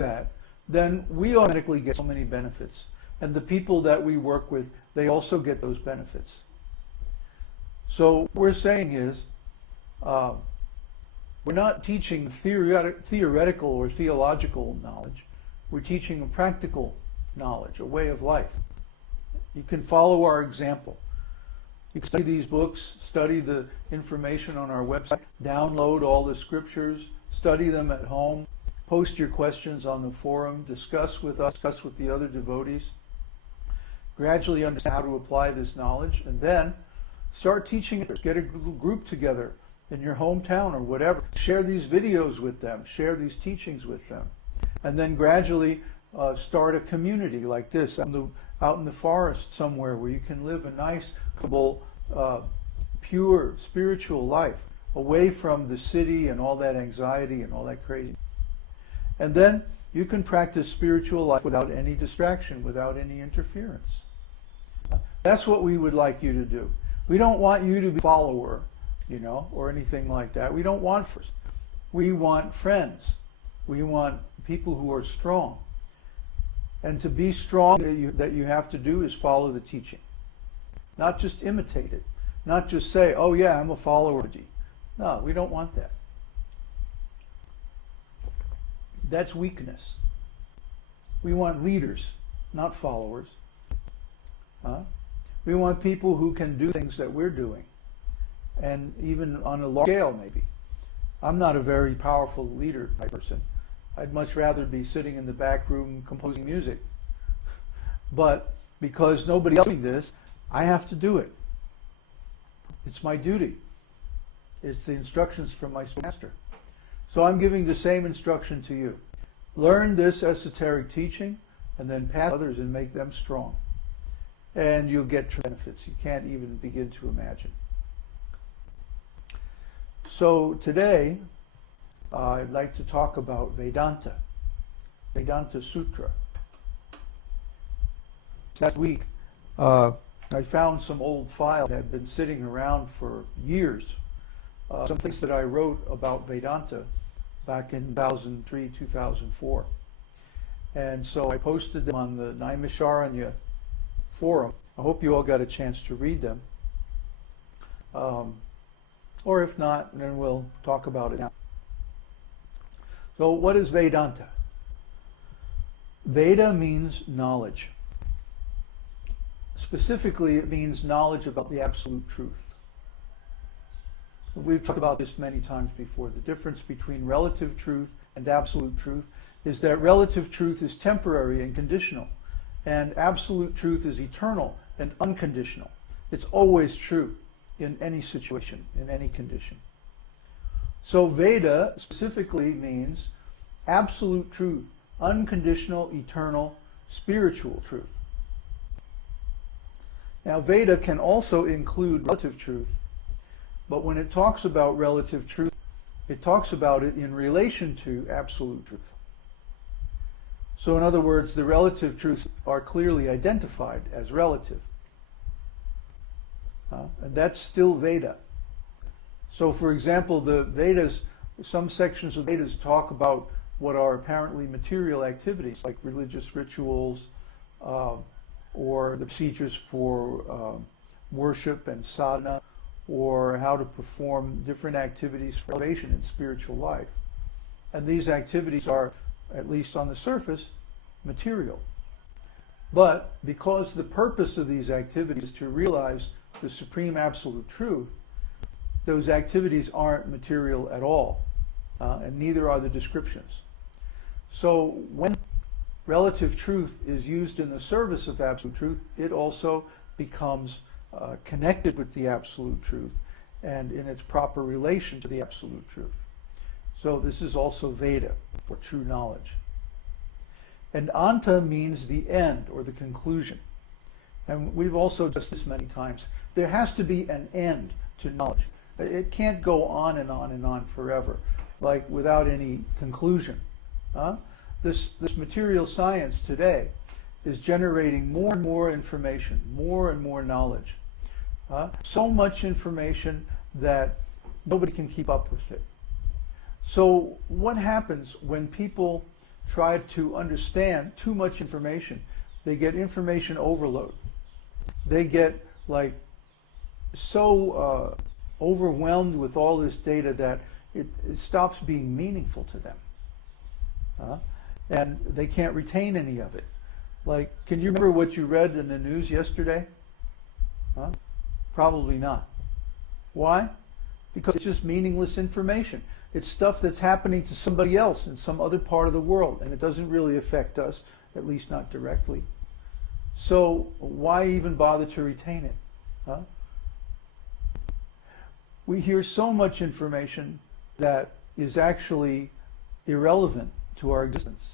that, then we automatically get so many benefits. And the people that we work with, they also get those benefits. So what we're saying is, we're not teaching theoretical or theological knowledge. We're teaching a practical knowledge, a way of life. You can follow our example. You can study these books, study the information on our website, download all the scriptures, study them at home, post your questions on the forum, discuss with us, discuss with the other devotees, gradually understand how to apply this knowledge, and then start teaching others. Get a group together in your hometown or whatever. Share these videos with them, share these teachings with them, and then gradually start a community like this out in the forest somewhere where you can live a nice, pure spiritual life away from the city and all that anxiety and all that crazy. And then you can practice spiritual life without any distraction, without any interference. That's what we would like you to do. We don't want you to be a follower, or anything like that. We don't want friends. We want friends. We want people who are strong. And to be strong, that you have to do is follow the teaching. Not just imitate it. Not just say, oh yeah, I'm a follower. No, we don't want that. That's weakness. We want leaders, not followers. We want people who can do things that we're doing. And even on a large scale, maybe. I'm not a very powerful leader type person. I'd much rather be sitting in the back room composing music. But because nobody else is doing this, I have to do it. It's my duty. It's the instructions from my master. So I'm giving the same instruction to you. Learn this esoteric teaching and then pass others and make them strong. And you'll get benefits you can't even begin to imagine. So today, I'd like to talk about Vedanta, Vedanta Sutra. Last week, I found some old files that had been sitting around for years. Some things that I wrote about Vedanta back in 2003, 2004. And so I posted them on the Naimisharanya forum. I hope you all got a chance to read them. Or if not, then we'll talk about it now. So what is Vedanta? Veda means knowledge. Specifically, it means knowledge about the absolute truth. We've talked about this many times before. The difference between relative truth and absolute truth is that relative truth is temporary and conditional, and absolute truth is eternal and unconditional. It's always true in any situation, in any condition. So Veda specifically means absolute truth, unconditional, eternal, spiritual truth. Now Veda can also include relative truth, but when it talks about relative truth, it talks about it in relation to absolute truth. So in other words, the relative truths are clearly identified as relative. And that's still Veda. So for example, the Vedas, some sections of Vedas talk about what are apparently material activities, like religious rituals, or the procedures for worship and sadhana, or how to perform different activities for elevation in spiritual life. And these activities are, at least on the surface, material. But because the purpose of these activities is to realize the supreme absolute truth, those activities aren't material at all, and neither are the descriptions. So when relative truth is used in the service of absolute truth, it also becomes connected with the absolute truth and in its proper relation to the absolute truth. So this is also Veda, or true knowledge. And Anta means the end or the conclusion. And we've also discussed this many times. There has to be an end to knowledge. It can't go on and on and on forever, like without any conclusion. This material science today is generating more and more information, more and more knowledge. So much information that nobody can keep up with it. So what happens when people try to understand too much information, they get information overload. They get like so overwhelmed with all this data that it stops being meaningful to them. And they can't retain any of it. Like, can you remember what you read in the news yesterday? Probably not. Why? Because it's just meaningless information. It's stuff that's happening to somebody else in some other part of the world, and it doesn't really affect us, at least not directly. So why even bother to retain it? We hear so much information that is actually irrelevant to our existence,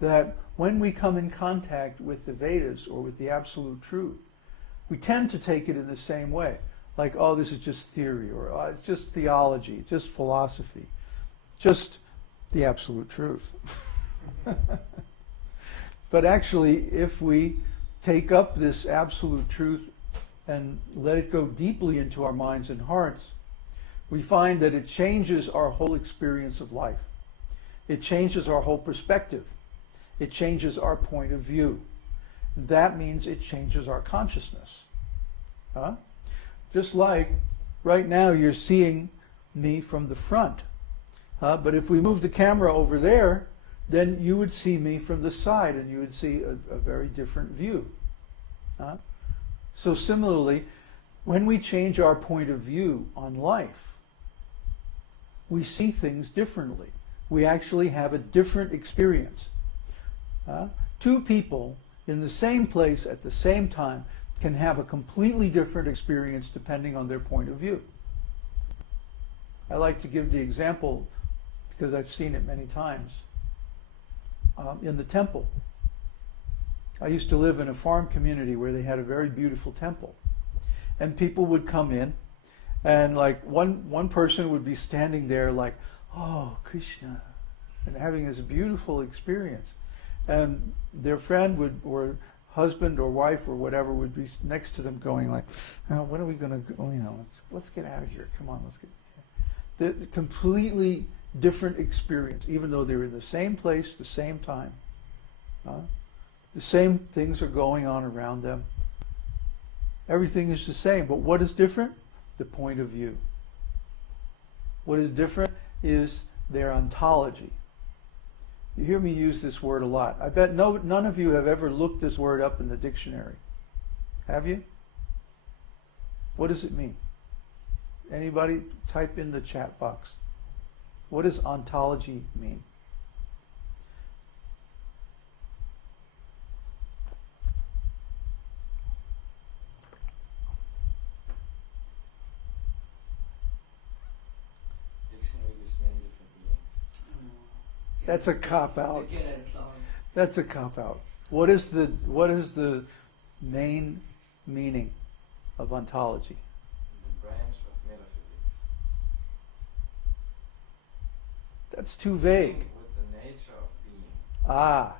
that when we come in contact with the Vedas or with the absolute truth, we tend to take it in the same way. Like, oh, this is just theory, or oh, it's just theology, just philosophy, just the absolute truth. But actually, if we take up this absolute truth and let it go deeply into our minds and hearts, we find that it changes our whole experience of life. It changes our whole perspective. It changes our point of view. That means it changes our consciousness. Just like right now you're seeing me from the front. But if we move the camera over there, then you would see me from the side and you would see a very different view. So similarly, when we change our point of view on life, we see things differently. We actually have a different experience. Two people in the same place at the same time can have a completely different experience depending on their point of view. I like to give the example, because I've seen it many times, in the temple. I used to live in a farm community where they had a very beautiful temple. And people would come in, and like one person would be standing there like, oh, Krishna, and having this beautiful experience. And their friend would, or husband or wife or whatever, would be next to them going like, oh, when are we going to go, let's get out of here. Come on, let's get the completely different experience, even though they're in the same place, the same time. The same things are going on around them. Everything is the same, but what is different? The point of view. What is different is their ontology. You hear me use this word a lot. I bet none of you have ever looked this word up in the dictionary. Have you? What does it mean? Anybody type in the chat box. What does ontology mean? Dictionary gives many different meanings. That's a cop-out. That's a cop-out. What is the main meaning of ontology? The branch of metaphysics. That's too vague. With the nature of being. Ah,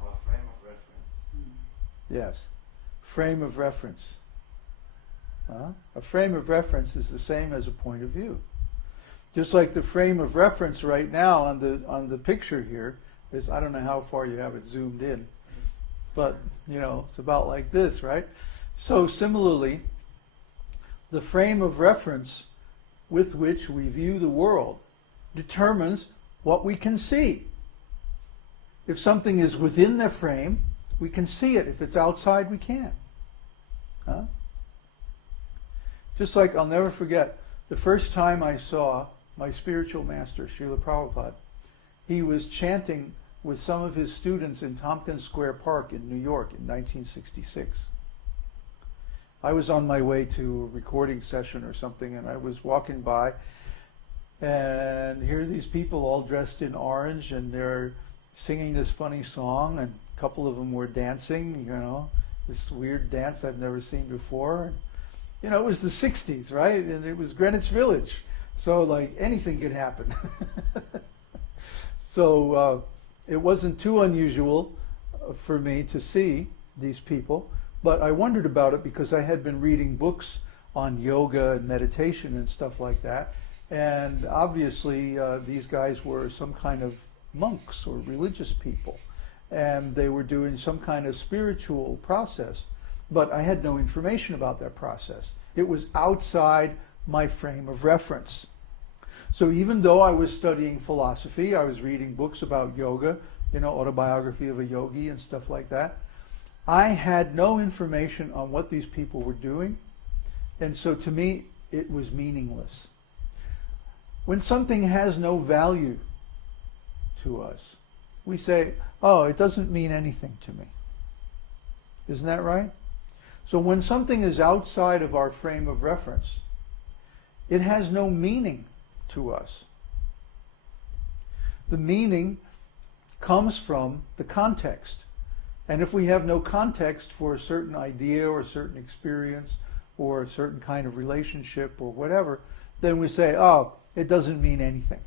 Our frame of reference. yes. Frame of reference. A frame of reference is the same as a point of view. Just like the frame of reference right now on the picture here is, I don't know how far you have it zoomed in, but it's about like this, right? So similarly, the frame of reference with which we view the world determines what we can see. If something is within the frame, we can see it. If it's outside, we can't. Just like I'll never forget the first time I saw my spiritual master, Srila Prabhupada. He was chanting with some of his students in Tompkins Square Park in New York in 1966. I was on my way to a recording session or something, and I was walking by, and here are these people all dressed in orange, and they're singing this funny song, and a couple of them were dancing, this weird dance I've never seen before. It was the 60s, right? And it was Greenwich Village. So, like, anything could happen. So, it wasn't too unusual for me to see these people, but I wondered about it because I had been reading books on yoga and meditation and stuff like that. And obviously, these guys were some kind of monks or religious people, and they were doing some kind of spiritual process, but I had no information about that process. It was outside my frame of reference. So even though I was studying philosophy, I was reading books about yoga, Autobiography of a Yogi and stuff like that, I had no information on what these people were doing, and so to me, it was meaningless. When something has no value to us, we say, oh, it doesn't mean anything to me. Isn't that right? So when something is outside of our frame of reference, it has no meaning to us. The meaning comes from the context. And if we have no context for a certain idea or a certain experience or a certain kind of relationship or whatever, then we say, oh, it doesn't mean anything.